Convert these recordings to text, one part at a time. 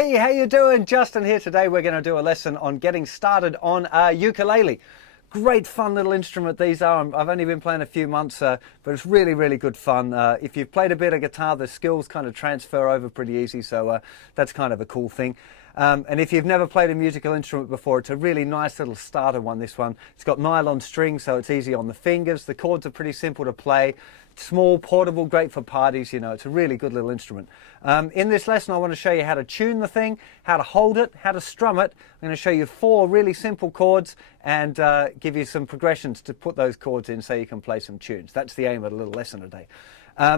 Hey, how you doing? Justin here. Today we're going to do a lesson on getting started on a ukulele. Great fun little instrument these are. I've only been playing a few months, but it's really, really good fun. If you've played a bit of guitar, the skills kind of transfer over pretty easy, so that's kind of a cool thing. And if you've never played a musical instrument before, it's a really nice little starter one, this one. It's got nylon strings, so it's easy on the fingers. The chords are pretty simple to play. Small, portable, great for parties, you know. It's a really good little instrument. In this lesson, I want to show you how to tune the thing, how to hold it, how to strum it. I'm going to show you 4 really simple chords and give you some progressions to put those chords in so you can play some tunes. That's the aim of a little lesson today.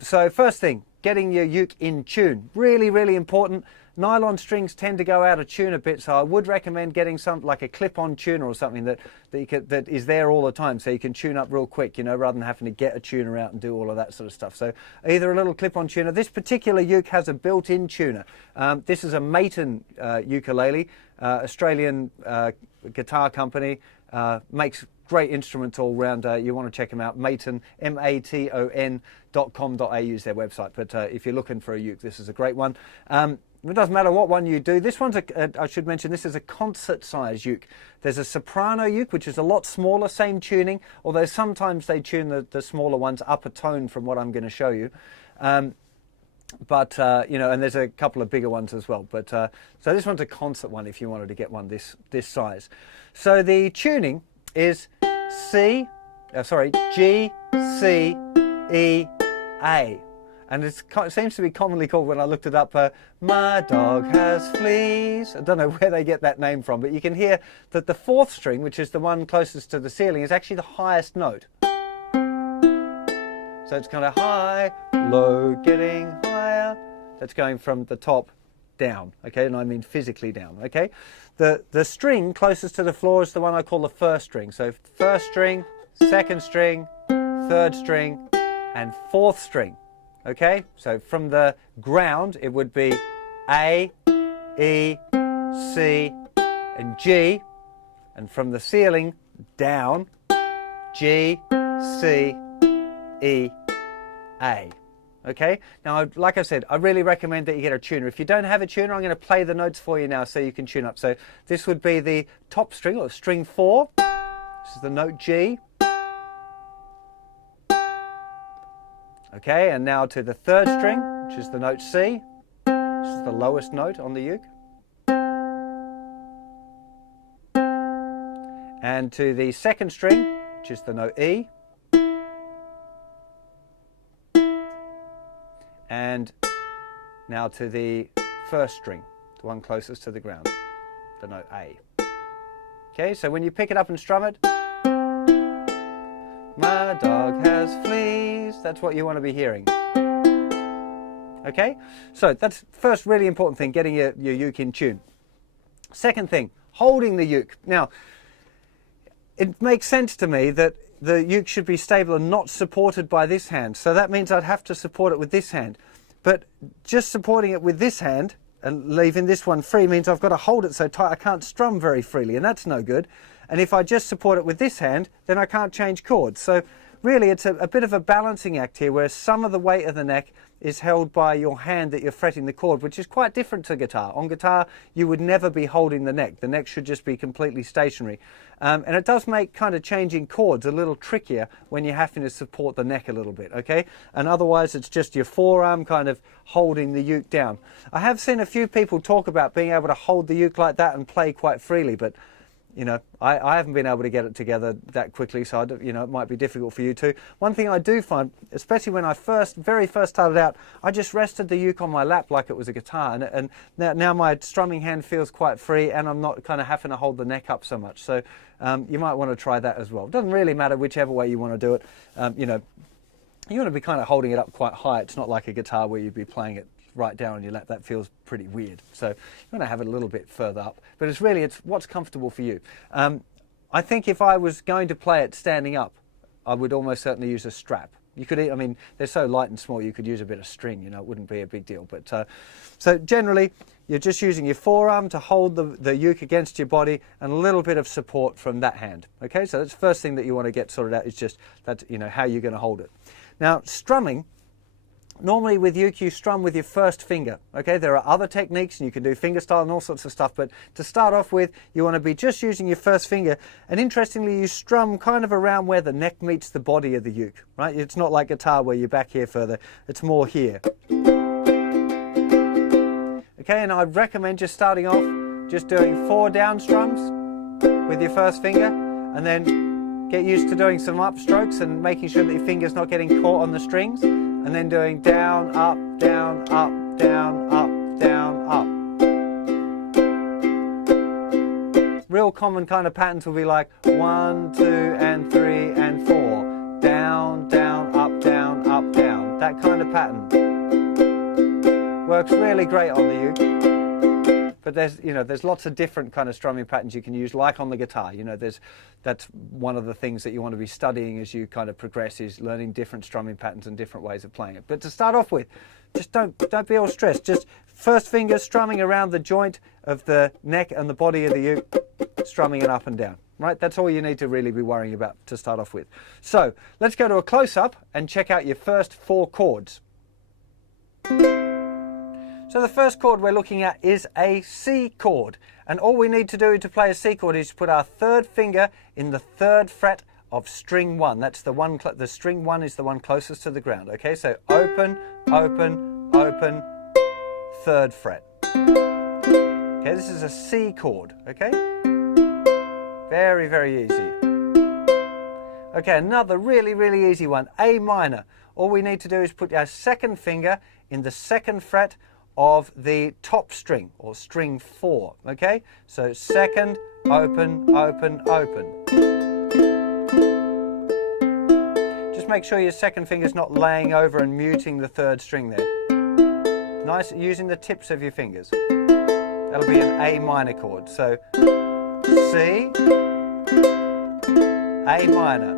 So first thing, getting your uke in tune. Really, really important. Nylon strings tend to go out of tune a bit, so I would recommend getting something like a clip-on tuner or something that is there all the time, so you can tune up real quick, you know, rather than having to get a tuner out and do all of that sort of stuff. So either a little clip-on tuner. This particular uke has a built-in tuner. This is a Maton ukulele, Australian guitar company, makes great instruments all round. You want to check them out. Maton, maton.com.au is their website. But if you're looking for a uke, this is a great one. It doesn't matter what one you do. This one's, I should mention, this is a concert-size uke. There's a soprano uke, which is a lot smaller, same tuning, although sometimes they tune the smaller ones up a tone from what I'm going to show you. You know, and there's a couple of bigger ones as well. But so this one's a concert one if you wanted to get one this size. So the tuning is G, C, E, A. And it seems to be commonly called, when I looked it up, my dog has fleas. I don't know where they get that name from, but you can hear that the 4th string, which is the one closest to the ceiling, is actually the highest note. So it's kind of high, low, getting higher. That's going from the top down, okay? And I mean physically down, okay? The string closest to the floor is the one I call the 1st string. So 1st string, 2nd string, 3rd string, and 4th string. Okay, so from the ground it would be A, E, C, and G, and from the ceiling down G, C, E, A. Okay, now like I said, I really recommend that you get a tuner. If you don't have a tuner, I'm going to play the notes for you now so you can tune up. So this would be the top string, or string 4. This is the note G. Okay, and now to the 3rd string, which is the note C. This is the lowest note on the uke. And to the 2nd string, which is the note E. And now to the 1st string, the one closest to the ground, the note A. Okay, so when you pick it up and strum it, my dog has fleas. That's what you want to be hearing. Okay? So that's first really important thing, getting your uke in tune. Second thing, holding the uke. Now, it makes sense to me that the uke should be stable and not supported by this hand. So that means I'd have to support it with this hand. But just supporting it with this hand and leaving this one free means I've got to hold it so tight I can't strum very freely, and that's no good. And if I just support it with this hand, then I can't change chords. So really it's a bit of a balancing act here, where some of the weight of the neck is held by your hand that you're fretting the chord, which is quite different to guitar. On guitar, you would never be holding the neck. The neck should just be completely stationary. And it does make kind of changing chords a little trickier when you're having to support the neck a little bit, okay? And otherwise, it's just your forearm kind of holding the uke down. I have seen a few people talk about being able to hold the uke like that and play quite freely, but you know, I haven't been able to get it together that quickly, so you know, it might be difficult for you too. One thing I do find, especially when I very first started out, I just rested the uke on my lap like it was a guitar, and now my strumming hand feels quite free, and I'm not kind of having to hold the neck up so much. So you might want to try that as well. It doesn't really matter whichever way you want to do it. You know, you want to be kind of holding it up quite high. It's not like a guitar where you'd be playing it right down on your lap. That feels pretty weird. So you want to have it a little bit further up. But it's what's comfortable for you. I think if I was going to play it standing up, I would almost certainly use a strap. You could, I mean, they're so light and small, you could use a bit of string, you know, it wouldn't be a big deal. But so generally, you're just using your forearm to hold the uke against your body, and a little bit of support from that hand. Okay, so that's the first thing that you want to get sorted out, is just that, you know, how you're going to hold it. Now, strumming Normally with uke you strum with your first finger, okay? There are other techniques and you can do fingerstyle and all sorts of stuff, but to start off with, you want to be just using your first finger. And interestingly, you strum kind of around where the neck meets the body of the uke, right? It's not like guitar where you're back here further, it's more here. Okay, and I'd recommend just starting off, just doing 4 down strums with your first finger, and then get used to doing some upstrokes and making sure that your finger's not getting caught on the strings. And then doing down, up, down, up, down, up, down, up. Real common kind of patterns will be like 1, 2, and 3, and 4. Down, down, up, down, up, down. That kind of pattern. Works really great on the uke. But there's lots of different kind of strumming patterns you can use, like on the guitar. That's one of the things that you want to be studying as you kind of progress, is learning different strumming patterns and different ways of playing it. But to start off with, just don't be all stressed. Just first finger strumming around the joint of the neck and the body of the uke, strumming it up and down. Right? That's all you need to really be worrying about to start off with. So let's go to a close-up and check out your first 4 chords. So the first chord we're looking at is a C chord, and all we need to do to play a C chord is put our third finger in the 3rd fret of string 1. That's the one. The string 1 is the one closest to the ground. Okay, so open, open, open, 3rd fret. Okay, this is a C chord. Okay, very, very easy. Okay, another really, really easy one, A minor. All we need to do is put our second finger in the 2nd fret of the top string, or string 4, okay? So 2nd, open, open, open. Just make sure your second finger's not laying over and muting the 3rd string there. Nice, using the tips of your fingers. That'll be an A minor chord. So C, A minor.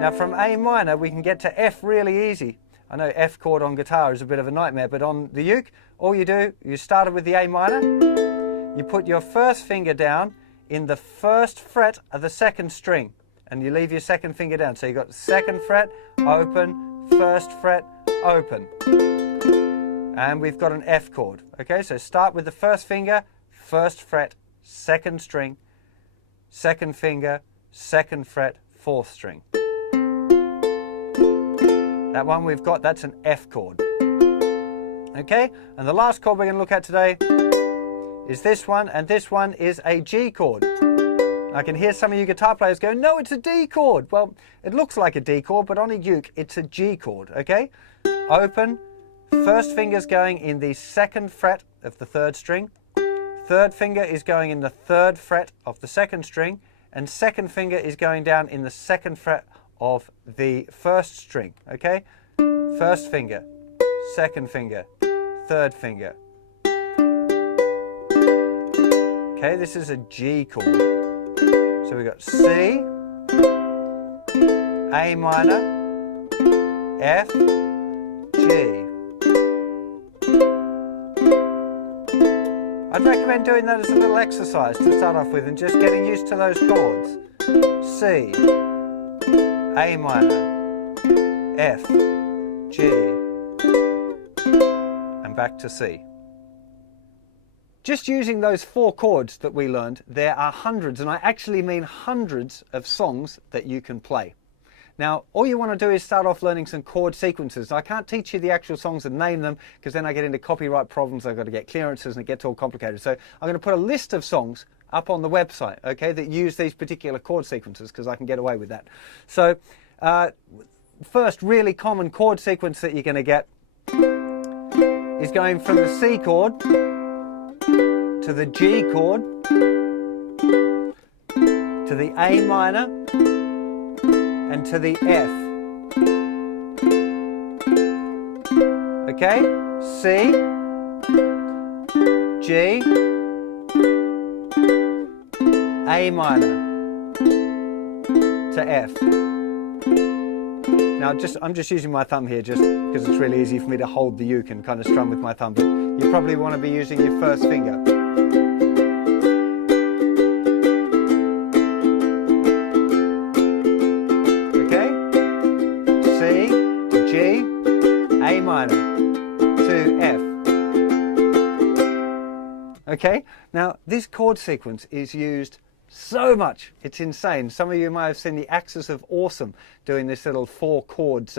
Now from A minor we can get to F really easy. I know F chord on guitar is a bit of a nightmare, but on the uke, all you do, you started with the A minor, you put your first finger down in the 1st fret of the 2nd string, and you leave your second finger down. So you've got 2nd fret, open, 1st fret, open. And we've got an F chord. Okay, so start with the first finger, 1st fret, 2nd string, 2nd finger, 2nd fret, 4th string. That one we've got, that's an F chord. Okay, and the last chord we're going to look at today is this one, and this one is a G chord. I can hear some of you guitar players go, no, it's a D chord. Well, it looks like a D chord, but on a uke, it's a G chord, okay? Open, first finger's going in the 2nd fret of the 3rd string, 3rd finger is going in the 3rd fret of the 2nd string, and 2nd finger is going down in the 2nd fret of the 1st string, okay? 1st finger, 2nd finger, 3rd finger. Okay, this is a G chord. So we've got C, A minor, F, G. I'd recommend doing that as a little exercise to start off with and just getting used to those chords. C, A minor, F, G, and back to C. Just using those 4 chords that we learned, there are hundreds, and I actually mean hundreds of songs that you can play. Now, all you want to do is start off learning some chord sequences. I can't teach you the actual songs and name them because then I get into copyright problems. I've got to get clearances and it gets all complicated. So I'm going to put a list of songs up on the website, okay, that use these particular chord sequences because I can get away with that. So first really common chord sequence that you're going to get is going from the C chord to the G chord to the A minor and to the F. Okay? C, G, A minor to F. Now I'm just using my thumb here just because it's really easy for me to hold the uke and kind of strum with my thumb, but you probably want to be using your first finger. A Okay, now this chord sequence is used so much, it's insane. Some of you might have seen the Axis of Awesome doing this little 4 chords,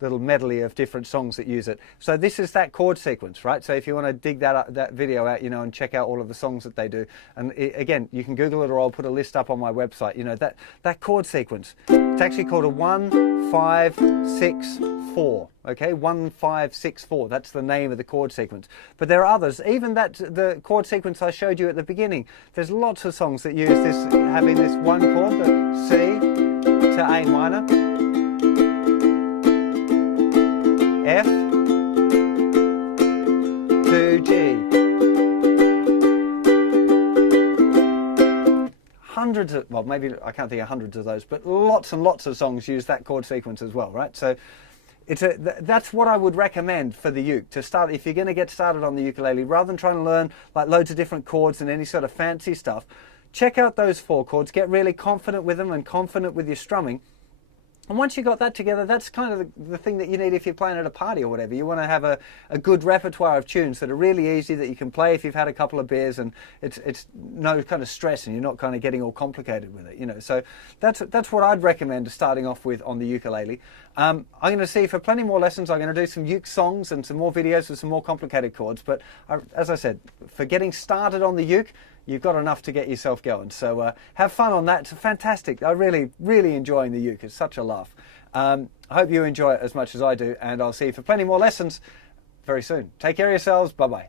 little medley of different songs that use it. So this is that chord sequence, right? So if you want to dig that video out, you know, and check out all of the songs that they do, and again, you can Google it, or I'll put a list up on my website. You know, that chord sequence, it's actually called a 1, 5, 6, 4. Okay, 1, 5, 6, 4. That's the name of the chord sequence. But there are others. Even the chord sequence I showed you at the beginning. There's lots of songs that use this, having this one chord, the C to A minor, F to G. Hundreds of, well, maybe I can't think of hundreds of those, but lots and lots of songs use that chord sequence as well, right? So that's what I would recommend for the uke, to start. If you're going to get started on the ukulele, rather than trying to learn like loads of different chords and any sort of fancy stuff, check out those 4 chords, get really confident with them and confident with your strumming. And once you've got that together, that's kind of the thing that you need if you're playing at a party or whatever. You want to have a good repertoire of tunes that are really easy, that you can play if you've had a couple of beers, and it's no kind of stress, and you're not kind of getting all complicated with it, you know. So that's what I'd recommend starting off with on the ukulele. I'm going to see for plenty more lessons. I'm going to do some uke songs and some more videos with some more complicated chords. But as I said, for getting started on the uke, you've got enough to get yourself going. So have fun on that. It's fantastic. I'm really, really enjoying the uke. It's such a laugh. I hope you enjoy it as much as I do, and I'll see you for plenty more lessons very soon. Take care of yourselves. Bye-bye.